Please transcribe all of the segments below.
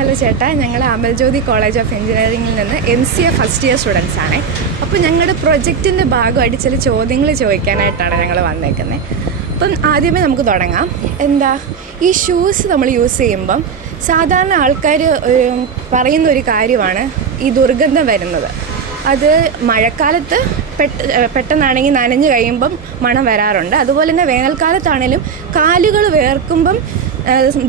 Hello ചേട്ടാ, ഞങ്ങൾ Amal Jyothi college of എഞ്ചിനീയറിംഗിൽ നിന്ന് MCA ഫസ്റ്റ് ഇയർ സ്റ്റുഡൻസ് ആണ്. അപ്പോൾ ഞങ്ങളുടെ പ്രൊജക്റ്റിൻ്റെ ഭാഗമായിട്ട് ചില ചോദ്യങ്ങൾ ചോദിക്കാനായിട്ടാണ് ഞങ്ങൾ വന്നേക്കുന്നത്. അപ്പം ആദ്യമേ നമുക്ക് തുടങ്ങാം. ഈ ഷൂസ് നമ്മൾ യൂസ് ചെയ്യുമ്പം സാധാരണ ആൾക്കാർ പറയുന്ന ഒരു കാര്യമാണ് ഈ ദുർഗന്ധം വരുന്നത്. അത് മഴക്കാലത്ത് പെട്ടെന്നാണെങ്കിൽ നനഞ്ഞ് കഴിയുമ്പം മണം വരാറുണ്ട്. അതുപോലെ തന്നെ വേനൽക്കാലത്താണേലും കാലുകൾ വേർക്കുമ്പം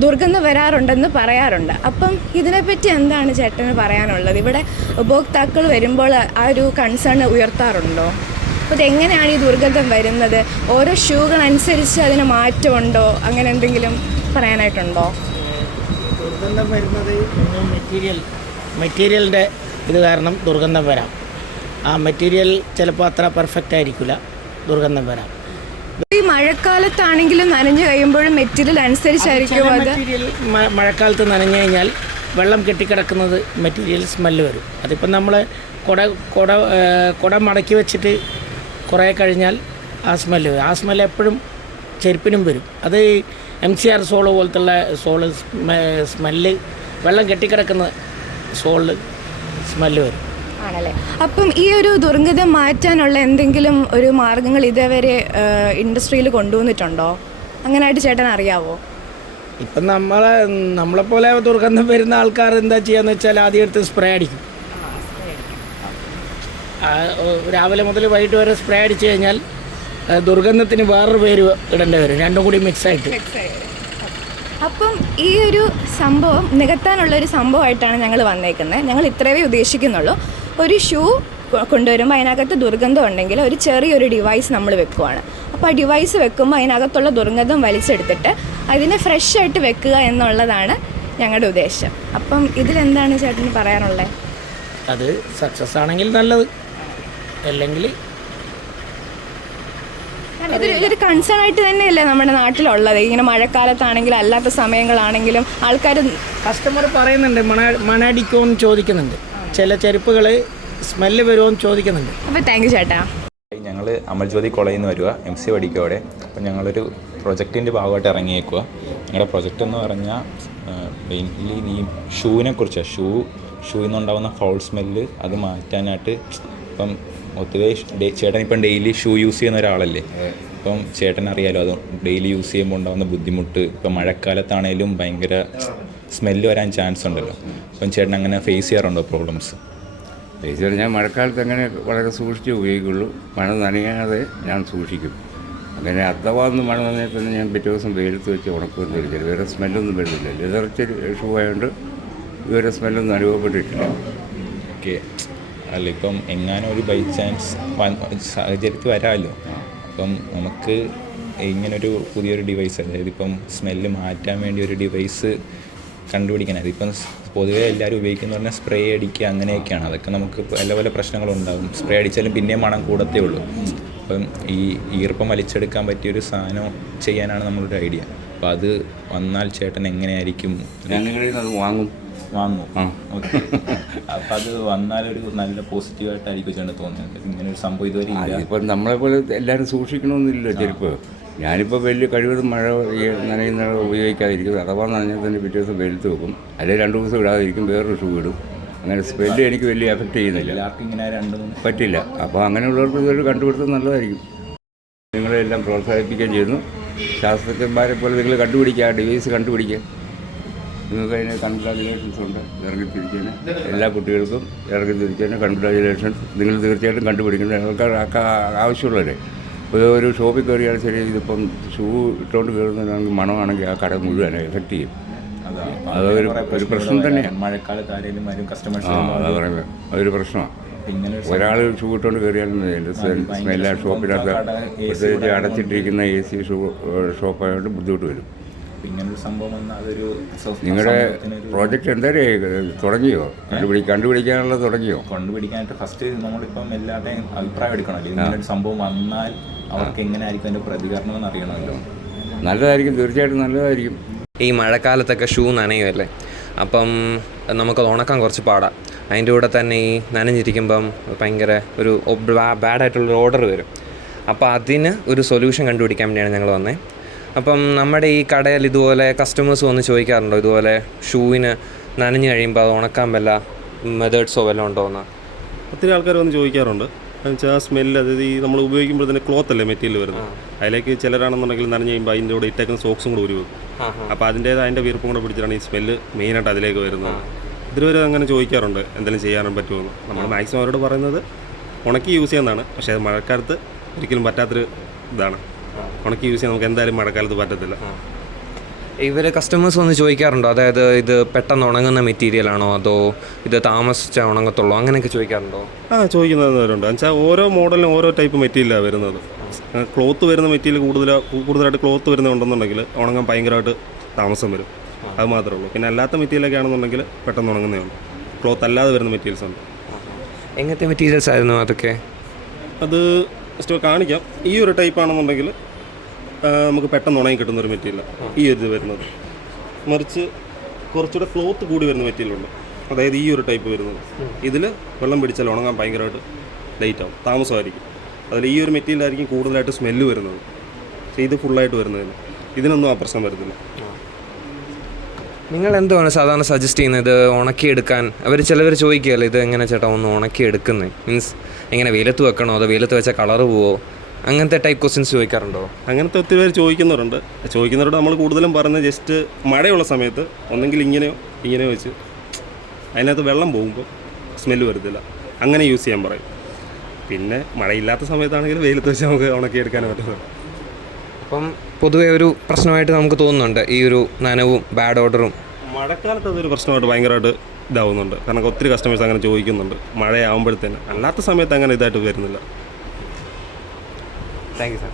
ദുർഗന്ധം വരാറുണ്ടെന്ന് പറയാറുണ്ട്. അപ്പം ഇതിനെപ്പറ്റി എന്താണ് ചേട്ടന് പറയാനുള്ളത്? ഇവിടെ ഉപഭോക്താക്കൾ വരുമ്പോൾ ആ ഒരു കൺസേൺ ഉയർത്താറുണ്ടോ? അപ്പോൾ ഇതെങ്ങനെയാണ് ഈ ദുർഗന്ധം വരുന്നത്? ഓരോ ഷൂകളനുസരിച്ച് അതിന് മാറ്റമുണ്ടോ? അങ്ങനെ എന്തെങ്കിലും പറയാനായിട്ടുണ്ടോ? ദുർഗന്ധം വരുന്നത് മെറ്റീരിയലിൻ്റെ ഇത് കാരണം ദുർഗന്ധം വരാം. ആ മെറ്റീരിയൽ ചിലപ്പോൾ അത്ര പെർഫെക്റ്റ് ആയിരിക്കില്ല, ദുർഗന്ധം വരാം. ഈ മഴക്കാലത്താണെങ്കിലും നനഞ്ഞു കഴിയുമ്പോഴും മെറ്റീരിയൽ അനുസരിച്ചായിരിക്കും അത്. മെറ്റീരിയൽ മഴക്കാലത്ത് നനഞ്ഞു കഴിഞ്ഞാൽ വെള്ളം കെട്ടിക്കിടക്കുന്നത് മെറ്റീരിയൽ സ്മെല്ല് വരും. അതിപ്പം നമ്മൾ കുട മടക്കി വെച്ചിട്ട് കുറേ കഴിഞ്ഞാൽ ആ സ്മെല്ല് വരും. ആ സ്മെല്ല് എപ്പോഴും ചെരുപ്പിനും വരും. അത് MCR സോള് പോലത്തുള്ള സോള് സ്മെല്ല്, വെള്ളം കെട്ടിക്കിടക്കുന്ന സോളിൽ സ്മെല്ല് വരും. ആണല്ലേ? അപ്പം ഈ ഒരു ദുർഗന്ധം മാറ്റാനുള്ള എന്തെങ്കിലും ഒരു മാർഗങ്ങൾ ഇതേവരെ ഇൻഡസ്ട്രിയിൽ കൊണ്ടുവന്നിട്ടുണ്ടോ? അങ്ങനെയായിട്ട് ചേട്ടൻ അറിയാവോ? ഇപ്പം നമ്മളെപ്പോലെ ദുർഗന്ധം വരുന്ന ആൾക്കാർ എന്താ ചെയ്യാന്ന് വെച്ചാൽ ആദ്യം എടുത്ത് സ്പ്രേ അടിക്കും. രാവിലെ മുതൽ വൈകിട്ട് വരെ സ്പ്രേ അടിച്ചു കഴിഞ്ഞാൽ ദുർഗന്ധത്തിന് വേറൊരു പേര് ഇടേണ്ടി വരും, രണ്ടും കൂടി മിക്സായിട്ട്. അപ്പം ഈ ഒരു സംഭവം നികത്താനുള്ളൊരു സംഭവമായിട്ടാണ് ഞങ്ങൾ വന്നേക്കുന്നത്. ഞങ്ങൾ ഇത്രയേ ഉദ്ദേശിക്കുന്നുള്ളൂ. ഒരു ഷൂ കൊണ്ടുവരുമ്പോൾ അതിനകത്ത് ദുർഗന്ധം ഉണ്ടെങ്കിൽ ഒരു ചെറിയൊരു ഡിവൈസ് നമ്മൾ വെക്കുവാണ്. അപ്പോൾ ആ ഡിവൈസ് വെക്കുമ്പോൾ അതിനകത്തുള്ള ദുർഗന്ധം വലിച്ചെടുത്തിട്ട് അതിനെ ഫ്രഷ് ആയിട്ട് വെക്കുക എന്നുള്ളതാണ് ഞങ്ങളുടെ ഉദ്ദേശം. അപ്പം ഇതിലെന്താണ് ചേട്ടന് പറയാനുള്ളത്? അത് സക്സസ് ആണെങ്കിൽ നല്ലത്, അല്ലെങ്കിൽ ഇതൊരു കൺസേൺ ആയിട്ട് തന്നെയല്ലേ നമ്മുടെ നാട്ടിലുള്ളത്. ഇങ്ങനെ മഴക്കാലത്താണെങ്കിലും അല്ലാത്ത സമയങ്ങളാണെങ്കിലും ആൾക്കാർ കസ്റ്റമർ പറയുന്നുണ്ട്, മണടിക്കുമെന്ന് ചോദിക്കുന്നുണ്ട്. ചില ചെരുപ്പുകൾ സ്മെല്ല് വരുമോ എന്ന് ചോദിക്കുന്നുണ്ട്. അപ്പോൾ താങ്ക് യു ചേട്ടാ. ഞങ്ങൾ അമൽജ്യോതി കോളേജിൽ നിന്ന് വരിക, MCA പഠിക്കുക അവിടെ. അപ്പോൾ ഞങ്ങളൊരു പ്രൊജക്റ്റിൻ്റെ ഭാഗമായിട്ട് ഇറങ്ങിയേക്കുക. ഞങ്ങളുടെ പ്രൊജക്റ്റ് എന്ന് പറഞ്ഞാൽ മെയിൻലി ഈ ഷൂവിനെ കുറിച്ചാണ്. ഷൂയിൽ നിന്നുണ്ടാകുന്ന ഫൗൾ സ്മെല്ല് അത് മാറ്റാനായിട്ട്. ഇപ്പം പൊതുവേ ചേട്ടൻ ഇപ്പം ഡെയിലി ഷൂ യൂസ് ചെയ്യുന്ന ഒരാളല്ലേ. ഇപ്പം ചേട്ടൻ അറിയാലോ അത് ഡെയിലി യൂസ് ചെയ്യുമ്പോൾ ഉണ്ടാകുന്ന ബുദ്ധിമുട്ട്. ഇപ്പം മഴക്കാലത്താണേലും ഭയങ്കര സ്മെല്ല് വരാൻ ചാൻസ് ഉണ്ടല്ലോ. അപ്പം ചേട്ടൻ അങ്ങനെ ഫേസ് ചെയ്യാറുണ്ടോ പ്രോബ്ലംസ്? ഫേസ് ചെയ്യാൻ ഞാൻ മഴക്കാലത്ത് അങ്ങനെ വളരെ സൂക്ഷിച്ച് ഉപയോഗിക്കുള്ളൂ. മഴ നനയാതെ ഞാൻ സൂക്ഷിക്കും. അങ്ങനെ അഥവാ ഒന്ന് മഴ നനഞ്ഞാൽ തന്നെ ഞാൻ പിറ്റേ ദിവസം വെയിലത്ത് വെച്ച് ഉണക്കുമെന്ന് വിളിച്ചത്. വേറെ സ്മെല്ലൊന്നും വരുന്നില്ല. ലെതർ ഷൂ ആയതുകൊണ്ട് ഇതുവരെ സ്മെല്ലൊന്നും അനുഭവപ്പെട്ടിട്ടില്ല. ഓക്കെ. അല്ല, ഇപ്പം എങ്ങാനും ഒരു ബൈ ചാൻസ് സാഹചര്യത്തിൽ വരാമല്ലോ. അപ്പം നമുക്ക് ഇങ്ങനൊരു പുതിയൊരു ഡിവൈസ്, അതായത് ഇപ്പം സ്മെല്ല് മാറ്റാൻ വേണ്ടി ഒരു ഡിവൈസ് കണ്ടുപിടിക്കാൻ. അതിപ്പം പൊതുവേ എല്ലാവരും ഉപയോഗിക്കുന്ന പറഞ്ഞാൽ സ്പ്രേ അടിക്കുക അങ്ങനെയൊക്കെയാണ്. അതൊക്കെ നമുക്ക് പല പല പ്രശ്നങ്ങളുണ്ടാകും. സ്പ്രേ അടിച്ചാലും പിന്നെയും മണം കൂടത്തേ ഉള്ളൂ. അപ്പം ഈ ഈർപ്പം വലിച്ചെടുക്കാൻ പറ്റിയൊരു സാധനം ചെയ്യാനാണ് നമ്മളൊരു ഐഡിയ. അപ്പം അത് വന്നാൽ ചേട്ടൻ എങ്ങനെയായിരിക്കും? അത് വാങ്ങും. ഓക്കെ. അപ്പം അത് വന്നാലൊരു നല്ല പോസിറ്റീവായിട്ടായിരിക്കും ചേട്ടൻ തോന്നുന്നത്. ഇങ്ങനൊരു സംഭവം ഇതുവരെ ഇല്ല. ഇപ്പം നമ്മളെപ്പോലെ എല്ലാവരും സൂക്ഷിക്കണമെന്നില്ലല്ലോ ചെരുപ്പ്. ഞാനിപ്പോൾ വലിയ കഴിവതും മഴ നനയുന്ന ഉപയോഗിക്കാതിരിക്കും. അഥവാ നനഞ്ഞാൽ തന്നെ പിറ്റേ ദിവസം വെയിലത്ത് വെക്കും. അല്ലെങ്കിൽ 2 ദിവസം ഇടാതിരിക്കും, വേറൊരു ഷൂ ഇടും. അങ്ങനെ സ്മെല്ല് എനിക്ക് വലിയ എഫക്റ്റ് ചെയ്യുന്നില്ല. എല്ലാവർക്കും ഇങ്ങനെ പറ്റില്ല. അപ്പോൾ അങ്ങനെയുള്ളവർക്ക് ഇതൊരു കണ്ടുപിടുത്തം നല്ലതായിരിക്കും. നിങ്ങളെല്ലാം പ്രോത്സാഹിപ്പിക്കുകയും ചെയ്യുന്നു. ശാസ്ത്രജ്ഞന്മാരെ പോലെ നിങ്ങൾ കണ്ടുപിടിക്കുക, ആ ഡിവൈസ് കണ്ടുപിടിക്കുക. നിങ്ങൾക്ക് അതിന് കൺഗ്രാജുലേഷൻസ് ഉണ്ട്. ഇറങ്ങിത്തിരിച്ചതിന് എല്ലാ കുട്ടികൾക്കും ഇറങ്ങിത്തിരിച്ചതിന് കൺഗ്രാജുലേഷൻസ്. നിങ്ങൾ തീർച്ചയായിട്ടും കണ്ടുപിടിക്കണം. ഞങ്ങൾക്ക് ആവശ്യമുള്ളവരെ ഇപ്പോൾ ഒരു ഷോപ്പിൽ കയറിയാൽ ശരി, ഇതിപ്പം ഷൂ ഇട്ടുകൊണ്ട് കയറുന്നതിനാണെങ്കിൽ മണമാണെങ്കിൽ ആ കട മുഴുവൻ എഫക്റ്റ് ചെയ്യും. അതൊരു പ്രശ്നം തന്നെയാണ്. മഴക്കാലത്തായാലും അതൊരു പ്രശ്നമാണ്. ഒരാൾ ഷൂ ഇട്ടുകൊണ്ട് കയറിയാലും സ്മെല്ല ഷോപ്പിനകത്ത് പ്രത്യേകിച്ച് അടച്ചിട്ടിരിക്കുന്ന AC ഷോപ്പായതുകൊണ്ട് ബുദ്ധിമുട്ട് വരും. നിങ്ങളുടെ പ്രോജക്റ്റ് എന്തായാലും തുടങ്ങിയോ? കണ്ടുപിടിക്കാനുള്ളത് തുടങ്ങിയോ? കണ്ടുപിടിക്കാനായിട്ട് ഫസ്റ്റ് നമ്മളിപ്പം എല്ലാവരുടെയും അഭിപ്രായം എടുക്കണമല്ലോ. ഇങ്ങനൊരു സംഭവം വന്നാൽ അവർക്ക് എങ്ങനെ ആയിരിക്കും അതിൻ്റെ പ്രതികരണം എന്ന് അറിയണമല്ലോ. നല്ലതായിരിക്കും, തീർച്ചയായിട്ടും നല്ലതായിരിക്കും. ഈ മഴക്കാലത്തൊക്കെ ഷൂ നനയുമല്ലേ, അപ്പം നമുക്കത് ഉണക്കാൻ കുറച്ച് പാടാം. അതിൻ്റെ കൂടെ തന്നെ ഈ നനഞ്ഞിരിക്കുമ്പം ഭയങ്കര ഒരു ബാഡായിട്ടുള്ളൊരു ഓർഡർ വരും. അപ്പോൾ അതിന് ഒരു സൊല്യൂഷൻ കണ്ടുപിടിക്കാൻ വേണ്ടിയാണ് ഞങ്ങൾ വന്നത്. അപ്പം നമ്മുടെ ഈ കടയിൽ ഇതുപോലെ കസ്റ്റമേഴ്സ് വന്ന് ചോദിക്കാറുണ്ടോ, ഇതുപോലെ ഷൂവിന് നനഞ്ഞ് കഴിയുമ്പോൾ അത് ഉണക്കാൻ വല്ല മെത്തേഡ്സോ വല്ലതും ഉണ്ടോ എന്ന്? ഒത്തിരി ആൾക്കാർ വന്ന് ചോദിക്കാറുണ്ട്. എന്നുവെച്ചാൽ ആ സ്മെല്ല്, അതായത് ഈ നമ്മൾ ഉപയോഗിക്കുമ്പോൾ തന്നെ ക്ലോത്ത് അല്ലേ മെറ്റീരിയൽ വരുന്നത്, അതിലേക്ക് ചിലരാണെന്നുണ്ടെങ്കിൽ നനഞ്ഞ് കഴിയുമ്പോൾ അതിൻ്റെ കൂടെ ഇട്ടേക്കുന്ന സോക്സും കൂടെ ഉരുവും. അപ്പോൾ അതിൻ്റെ വീർപ്പും കൂടെ പിടിച്ചിട്ടാണ് ഈ സ്മെല്ല് മെയിനായിട്ട് അതിലേക്ക് വരുന്നത്. ഇതുവരെ അങ്ങനെ ചോദിക്കാറുണ്ട് എന്തെങ്കിലും ചെയ്യാനും പറ്റുമെന്ന്. നമ്മൾ മാക്സിമം അവരോട് പറയുന്നത് ഉണക്കി യൂസ് ചെയ്യുന്നതാണ്. പക്ഷേ അത് മഴക്കാലത്ത് ഒരിക്കലും പറ്റാത്തൊരു ഇതാണ്. ഉണക്കി യൂസ് ചെയ്യാൻ നമുക്ക് എന്തായാലും മഴക്കാലത്ത് പറ്റത്തില്ല. ഇവർ കസ്റ്റമേഴ്സ് വന്ന് ചോദിക്കാറുണ്ടോ, അതായത് ഇത് പെട്ടെന്ന് ഉണങ്ങുന്ന മെറ്റീരിയലാണോ അതോ ഇത് താമസിച്ചാൽ ഉണങ്ങത്തുള്ളൂ, അങ്ങനെയൊക്കെ ചോദിക്കാറുണ്ടോ? ചോദിക്കുന്നവരുണ്ട്. എന്നുവെച്ചാൽ ഓരോ മോഡലിനും ഓരോ ടൈപ്പ് മെറ്റീരിയലാണ് വരുന്നത്. ക്ലോത്ത് വരുന്ന മെറ്റീരിയൽ കൂടുതലായിട്ട് ക്ലോത്ത് വരുന്നുണ്ടെന്നുണ്ടെങ്കിൽ ഉണങ്ങാൻ ഭയങ്കരമായിട്ട് താമസം വരും. അത് മാത്രമേ ഉള്ളൂ. പിന്നെ അല്ലാത്ത മെറ്റീരിയലൊക്കെ ആണെന്നുണ്ടെങ്കിൽ പെട്ടെന്ന് ഉണങ്ങുന്നേ ഉള്ളൂ. ക്ലോത്ത് അല്ലാതെ വരുന്ന മെറ്റീരിയൽസ് ഉണ്ട്. എങ്ങനത്തെ മെറ്റീരിയൽസ് ആയിരുന്നു അതൊക്കെ? അത് കാണിക്കാം. ഈ ഒരു ടൈപ്പ് ആണെന്നുണ്ടെങ്കിൽ നമുക്ക് പെട്ടെന്ന് ഉണങ്ങി കിട്ടുന്നൊരു മെറ്റീരിയലാണ് ഈ ഒരു ഇത് വരുന്നത്. മറിച്ച് കുറച്ചുകൂടെ ക്ലോത്ത് കൂടി വരുന്ന മെറ്റീരിയലുണ്ട്, അതായത് ഈ ഒരു ടൈപ്പ് വരുന്നത്. ഇതിൽ വെള്ളം പിടിച്ചാൽ ഉണങ്ങാൻ ഭയങ്കരമായിട്ട് ലേറ്റ് ആവും, താമസമായിരിക്കും. അതിൽ ഈ ഒരു മെറ്റീരിയലായിരിക്കും കൂടുതലായിട്ട് സ്മെല്ല് വരുന്നത്. പക്ഷേ ഇത് ഫുള്ളായിട്ട് വരുന്നതിന് ഇതിനൊന്നും ആ പ്രശ്നം വരുന്നില്ല. നിങ്ങൾ എന്തുവാണ് സാധാരണ സജസ്റ്റ് ചെയ്യുന്നത് ഇത് ഉണക്കിയെടുക്കാൻ? ചിലവർ ചോദിക്കുകയല്ലോ ഇത് എങ്ങനെ ചേട്ടാ ഒന്ന് ഉണക്കിയെടുക്കുന്നത്, മീൻസ് എങ്ങനെ വെയിലത്ത് വെക്കണോ അതോ വെയിലത്ത് വെച്ചാൽ കളറ് പോവോ, അങ്ങനത്തെ ടൈപ്പ് ക്വസ്റ്റ്യൻസ് ചോദിക്കാറുണ്ടോ? അങ്ങനത്തെ ഒത്തിരി പേര് ചോദിക്കുന്നവരോട് നമ്മൾ കൂടുതലും പറയുന്നത് ജസ്റ്റ് മഴയുള്ള സമയത്ത് ഒന്നെങ്കിൽ ഇങ്ങനെയോ വെച്ച് അതിനകത്ത് വെള്ളം പോകുമ്പോൾ സ്മെല്ല് വരത്തില്ല, അങ്ങനെ യൂസ് ചെയ്യാൻ പറയും. പിന്നെ മഴയില്ലാത്ത സമയത്താണെങ്കിൽ വെയിലത്ത് വെച്ച് നമുക്ക് ഉണക്കിയെടുക്കാൻ പറ്റുന്നത്. അപ്പം പൊതുവേ ഒരു പ്രശ്നമായിട്ട് നമുക്ക് തോന്നുന്നുണ്ട് ഈ ഒരു നനവും ബാഡ് ഓർഡറും. മഴക്കാലത്ത് അതൊരു പ്രശ്നമായിട്ട് ഭയങ്കരമായിട്ട് ഇതാവുന്നുണ്ട്. കാരണം ഒത്തിരി കസ്റ്റമേഴ്സ് അങ്ങനെ ചോദിക്കുന്നുണ്ട് മഴയാകുമ്പോഴത്തേന്. അല്ലാത്ത സമയത്ത് അങ്ങനെ ഇതായിട്ട് വരുന്നില്ല. Thank you sir.